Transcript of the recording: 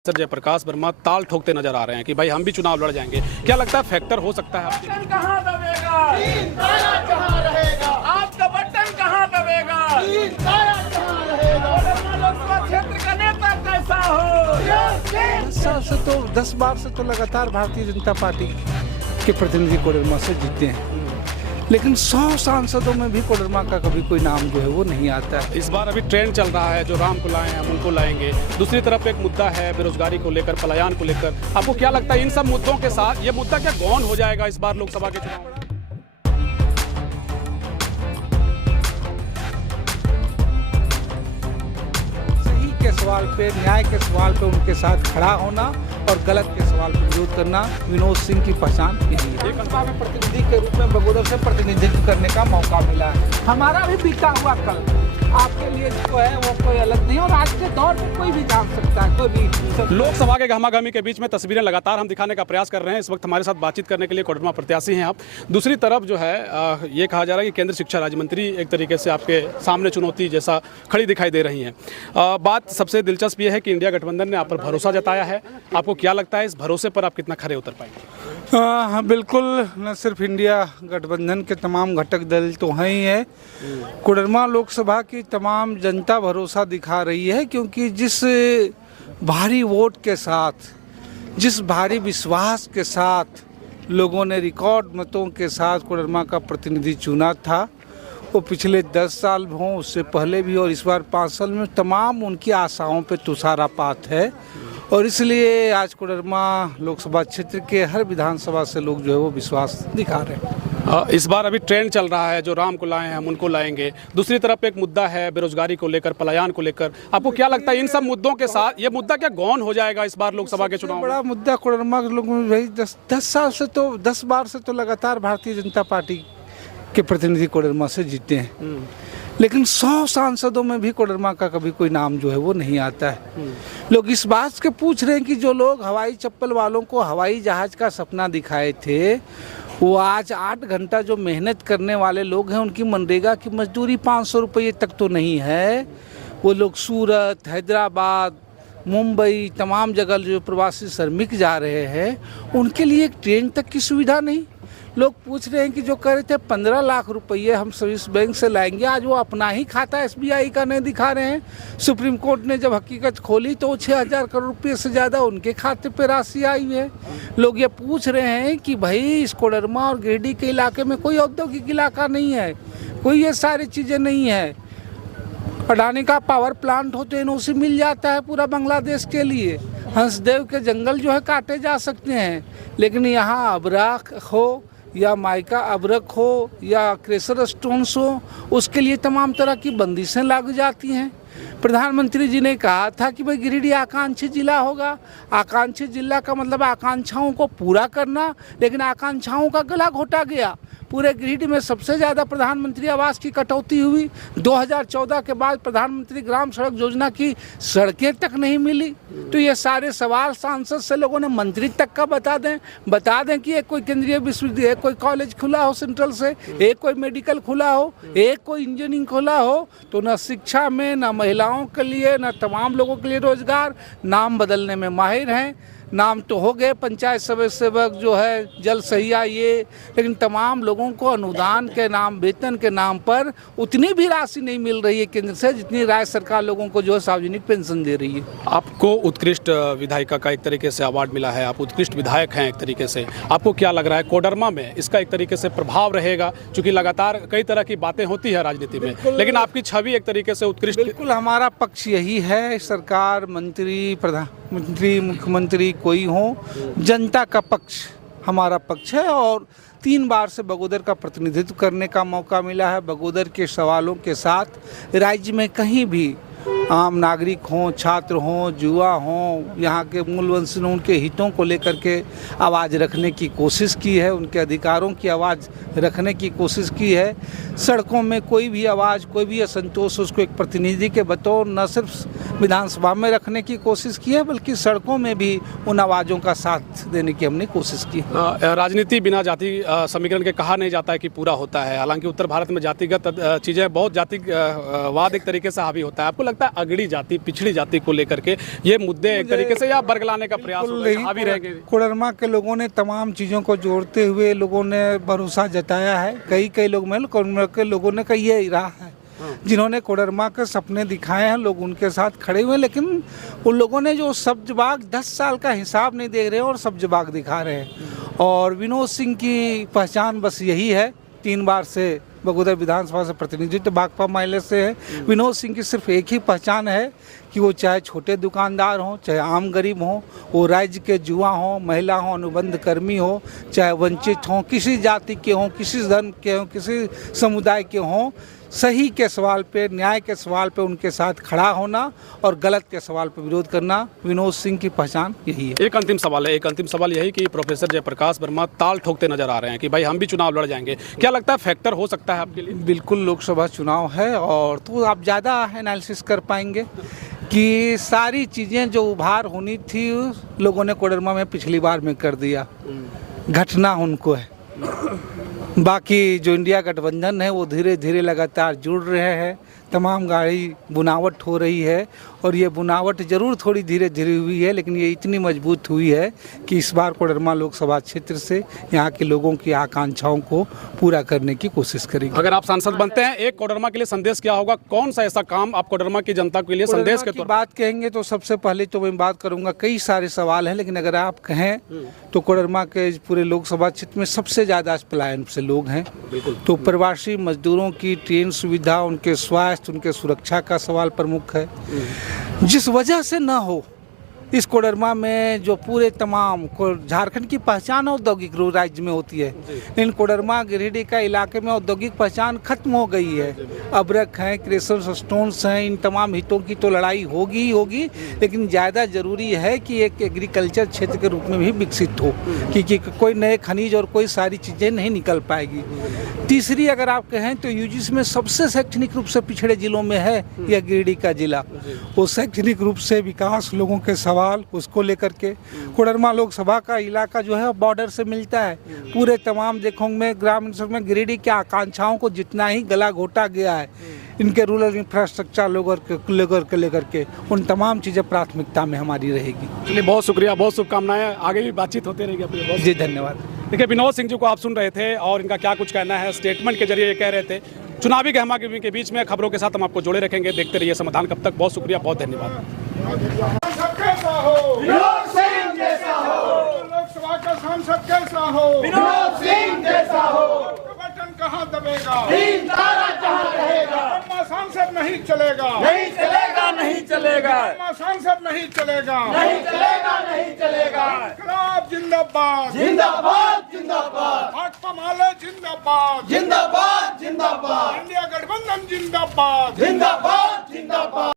Sir Jayaprakash Verma ताल ठोकते नजर आ रहे हैं कि भाई हम भी चुनाव लड़ जाएंगे। क्या लगता है फैक्टर हो सकता है आपके? कहाँ दबेगा? कहाँ रहेगा? आपका बटन कहाँ दबेगा? लोकसभा क्षेत्र का नेता कैसा हो? 10 साल से तो 10 बार से तो लगातार भारतीय जनता पार्टी के प्रतिनिधि कोडरमा से जीते हैं, लेकिन 100 सांसदों में भी कोडरमा का कभी कोई नाम जो है वो नहीं आता है। इस बार अभी ट्रेंड चल रहा है, जो राम को लाए हम उनको लाएंगे। दूसरी तरफ एक मुद्दा है बेरोजगारी को लेकर, पलायन को लेकर। आपको क्या लगता है इन सब मुद्दों के साथ ये मुद्दा क्या गौन हो जाएगा इस बार लोकसभा के चुनाव में? सही के सवाल पे, न्याय के सवाल पे उनके साथ खड़ा होना और गलत के सवाल पर विरोध करना विनोद सिंह की पहचान यही है। लोकसभा में प्रतिनिधि के रूप में बगोदर से प्रतिनिधित्व करने का मौका मिला है। हमारा भी बीता हुआ कल आपके लिए जो है वो कोई अलग नहीं, और आज के दौर में कोई भी जान सकता है, कोई भी। लोकसभा के गहमागहमी के बीच में तस्वीरें लगातार हम दिखाने का प्रयास कर रहे हैं। इस वक्त हमारे साथ बातचीत करने के लिए कोडरमा प्रत्याशी हैं आप। दूसरी तरफ जो है ये कहा जा रहा है कि केंद्रीय शिक्षा राज्य मंत्री एक तरीके से आपके सामने चुनौती जैसा खड़ी दिखाई दे रही हैं। बात सबसे दिलचस्प ये है कि इंडिया गठबंधन ने आप पर भरोसा जताया है। आपको क्या लगता है इस भरोसे पर आप कितना खरे उतर पाएंगे? हाँ बिल्कुल, न सिर्फ इंडिया गठबंधन के तमाम घटक दल तो हैं ही है, कोडरमा लोकसभा की तमाम जनता भरोसा दिखा रही है, क्योंकि जिस भारी वोट के साथ, जिस भारी विश्वास के साथ लोगों ने रिकॉर्ड मतों के साथ कोडरमा का प्रतिनिधि चुना था, वो पिछले 10 साल हों, उससे पहले भी और इस बार 5 साल में तमाम उनकी आशाओं पे तुषारापात है। और इसलिए आज कोडरमा लोकसभा क्षेत्र के हर विधानसभा से लोग जो है वो विश्वास दिखा रहे हैं। इस बार अभी ट्रेंड चल रहा है, जो राम को लाए हम उनको लाएंगे। दूसरी तरफ एक मुद्दा है बेरोजगारी को लेकर, पलायन को लेकर। आपको क्या लगता है इन सब मुद्दों के साथ ये मुद्दा क्या गौन हो जाएगा इस बार लोकसभा के चुनाव में? बड़ा मुद्दा कोडरमा के लोगों में भाई 10 साल से तो 10 बार से तो लगातार भारतीय जनता पार्टी के प्रतिनिधि कोडरमा से जीते हैं, लेकिन 100 सांसदों में भी कोडरमा का कभी कोई नाम जो है वो नहीं आता है। लोग इस बात के पूछ रहे हैं कि जो लोग हवाई चप्पल वालों को हवाई जहाज का सपना दिखाए थे, वो आज 8 घंटा जो मेहनत करने वाले लोग हैं, उनकी मनरेगा की मजदूरी 500 रुपये तक तो नहीं है। वो लोग सूरत, हैदराबाद, मुंबई, तमाम जगह जो प्रवासी श्रमिक जा रहे हैं, उनके लिए एक ट्रेन तक की सुविधा नहीं। लोग पूछ रहे हैं कि जो कह रहे थे 15 लाख रुपये हम सर्विस बैंक से लाएंगे, आज वो अपना ही खाता SBI का नहीं दिखा रहे हैं। सुप्रीम कोर्ट ने जब हकीकत खोली तो 6000 करोड़ रुपये से ज़्यादा उनके खाते पे राशि आई है। लोग ये पूछ रहे हैं कि भाई इस कोडरमा और गिरिडीह के इलाके में कोई औद्योगिक इलाका नहीं है, कोई ये सारी चीज़ें नहीं है। अडानी का पावर प्लांट हो तो NOC मिल जाता है पूरा बांग्लादेश के लिए। हंसदेव के जंगल जो है काटे जा सकते हैं, लेकिन यहाँ अबराख हो या माइका अबरक हो या क्रेशर स्टोन्स हो, उसके लिए तमाम तरह की बंदिशें लागू जाती हैं। प्रधानमंत्री जी ने कहा था कि भाई गिरिडीह आकांक्षी जिला होगा। आकांक्षी जिला का मतलब आकांक्षाओं को पूरा करना, लेकिन आकांक्षाओं का गला घोटा गया। पूरे गिरिडीह में सबसे ज़्यादा प्रधानमंत्री आवास की कटौती हुई। 2014 के बाद प्रधानमंत्री ग्राम सड़क योजना की सड़कें तक नहीं मिली। तो ये सारे सवाल सांसद से लोगों ने मंत्री तक का बता दें कि एक कोई केंद्रीय विश्वविद्यालय, एक कोई कॉलेज खुला हो सेंट्रल से, एक कोई मेडिकल खुला हो, एक कोई इंजीनियरिंग खुला हो, तो न शिक्षा में, न महिलाओं के लिए, न तमाम लोगों के लिए रोजगार। नाम बदलने में माहिर हैं, नाम तो हो गए पंचायत सेवक जो है जल सहिया ये, लेकिन तमाम लोगों को अनुदान के नाम, वेतन के नाम पर उतनी भी राशि नहीं मिल रही है केंद्र से, जितनी राज्य सरकार लोगों को जो है सार्वजनिक पेंशन दे रही है। आपको उत्कृष्ट विधायिका का एक तरीके से अवार्ड मिला है, आप उत्कृष्ट विधायक हैं एक तरीके से। आपको क्या लग रहा है कोडरमा में इसका एक तरीके से प्रभाव रहेगा? क्योंकि लगातार कई तरह की बातें होती है राजनीति में, लेकिन आपकी छवि एक तरीके से उत्कृष्ट। बिल्कुल, हमारा पक्ष यही है, सरकार, मंत्री, प्रधानमंत्री, मुख्यमंत्री कोई हो, जनता का पक्ष हमारा पक्ष है। और 3 बार से बगोदर का प्रतिनिधित्व करने का मौका मिला है। बगोदर के सवालों के साथ राज्य में कहीं भी आम नागरिक हों, छात्र हों, युवा हों, यहाँ के मूलवंशी हों, उनके हितों को लेकर के आवाज़ रखने की कोशिश की है, उनके अधिकारों की आवाज़ रखने की कोशिश की है। सड़कों में कोई भी आवाज़, कोई भी असंतोष, उसको एक प्रतिनिधि के बतौर न सिर्फ विधानसभा में रखने की कोशिश की है, बल्कि सड़कों में भी उन आवाज़ों का साथ देने की हमने कोशिश की। राजनीति बिना जाति समीकरण के कहा नहीं जाता है कि पूरा होता है। हालांकि उत्तर भारत में जातिगत चीज़ें, बहुत जातिवाद एक तरीके से हावी होता है। आपको लगता है अगड़ी जाति, पिछड़ी जाति को लेकर के ये मुद्दे एक तरीके से या बरगलाने का प्रयास हावी रहेंगे? कोडरमा के लोगों ने तमाम चीज़ों को जोड़ते हुए लोगों ने भरोसा जताया है। कई लोग में कोडरमा के लोगों ने कही है रहा है जिन्होंने कोडरमा के सपने दिखाए हैं, लोग उनके साथ खड़े हुए, लेकिन उन लोगों ने जो सब्जबाग 10 साल का हिसाब नहीं दे रहे और सब्जबाग दिखा रहे हैं। और विनोद सिंह की पहचान बस यही है, 3 बार से बगोदर विधानसभा से प्रतिनिधित्व भाकपा माइले से है। विनोद सिंह की सिर्फ एक ही पहचान है कि वो चाहे छोटे दुकानदार हों, चाहे आम गरीब हों, वो राज्य के युवा हों, महिला हों, अनुबंध कर्मी हों, चाहे वंचित हों, किसी जाति के हों, किसी धर्म के हों, किसी समुदाय के हों, सही के सवाल पे, न्याय के सवाल पे उनके साथ खड़ा होना और गलत के सवाल पे विरोध करना, विनोद सिंह की पहचान यही है। एक अंतिम सवाल यही कि प्रोफेसर जयप्रकाश वर्मा ताल ठोकते नजर आ रहे हैं कि भाई हम भी चुनाव लड़ जाएंगे, क्या लगता है फैक्टर हो सकता है आपके लिए? बिल्कुल, लोकसभा चुनाव है और तो आप ज़्यादा एनालिसिस कर पाएंगे कि सारी चीज़ें जो उभार होनी थी लोगों ने कोडरमा में पिछली बार में कर दिया, घटना उनको है। बाकी जो इंडिया गठबंधन है वो धीरे धीरे लगातार जुड़ रहे हैं, तमाम गाड़ी बुनावट हो रही है और ये बुनावट जरूर थोड़ी धीरे धीरे हुई है, लेकिन ये इतनी मजबूत हुई है कि इस बार कोडरमा लोकसभा क्षेत्र से यहाँ के लोगों की आकांक्षाओं को पूरा करने की कोशिश करेंगे। अगर आप सांसद बनते हैं, एक कोडरमा के लिए संदेश क्या होगा? कौन सा ऐसा काम आप कोडरमा की जनता के लिए संदेश के तौर पर बात कहेंगे तो सबसे पहले तो मैं बात करूंगा, कई सारे सवाल हैं, लेकिन अगर आप कहें तो कोडरमा के पूरे लोकसभा क्षेत्र में सबसे ज़्यादा पलायन से लोग हैं, तो प्रवासी मजदूरों की ट्रेन सुविधा, उनके स्वास्थ्य, उनके सुरक्षा का सवाल प्रमुख है, जिस वजह से न हो इस कोडरमा में जो पूरे तमाम झारखंड की पहचान औद्योगिक राज्य में होती है, लेकिन कोडरमा गिरिडीह का इलाके में औद्योगिक पहचान खत्म हो गई है। अबरक हैं, क्रेशर स्टोन्स हैं, इन तमाम हितों की तो लड़ाई होगी ही होगी, लेकिन ज़्यादा ज़रूरी है कि एक एग्रीकल्चर क्षेत्र के रूप में भी विकसित हो, क्योंकि कोई नए खनिज और कोई सारी चीज़ें नहीं निकल पाएगी। तीसरी अगर आप कहें तो यूजीसी में सबसे शैक्षणिक रूप से पिछड़े जिलों में है यह गिरिडीह का जिला। वो शैक्षणिक रूप से विकास, लोगों के सवाल उसको लेकर के कोडरमा लोकसभा का इलाका जो है बॉर्डर से मिलता है। पूरे तमाम देखोगे ग्रामीण क्षेत्र में गिरिडीह की आकांक्षाओं को जितना ही गला घोटा गया है, इनके रूरल इंफ्रास्ट्रक्चर लेकर के उन तमाम चीज़ें प्राथमिकता में हमारी रहेगी। चलिए, बहुत शुक्रिया, बहुत शुभकामनाएं, आगे भी बातचीत होती रहेगी अपनी। बहुत जी धन्यवाद। देखिए, विनोद सिंह जी को आप सुन रहे थे और इनका क्या कुछ कहना है, स्टेटमेंट के जरिए ये कह रहे थे। चुनावी गहमा के बीच में खबरों के साथ हम आपको जोड़े रखेंगे, देखते रहिए समाधान कब तक। बहुत शुक्रिया, बहुत धन्यवाद। विनोद सिंह जैसा हो, लोकसभा का सांसद कैसा हो, विनोद सिंह जैसा हो, बटन कहाँ दबेगा, तीन तारा जहाँ रहेगा, सांसद नहीं चलेगा, नहीं चलेगा, नहीं चलेगा, सांसद नहीं चलेगा, नहीं चलेगा, नहीं चलेगा। इंकलाब जिंदाबाद, जिंदाबाद, जिंदाबाद, भाकपा माले जिंदाबाद, जिंदाबाद, जिंदाबाद, इंडिया गठबंधन जिंदाबाद, जिंदाबाद।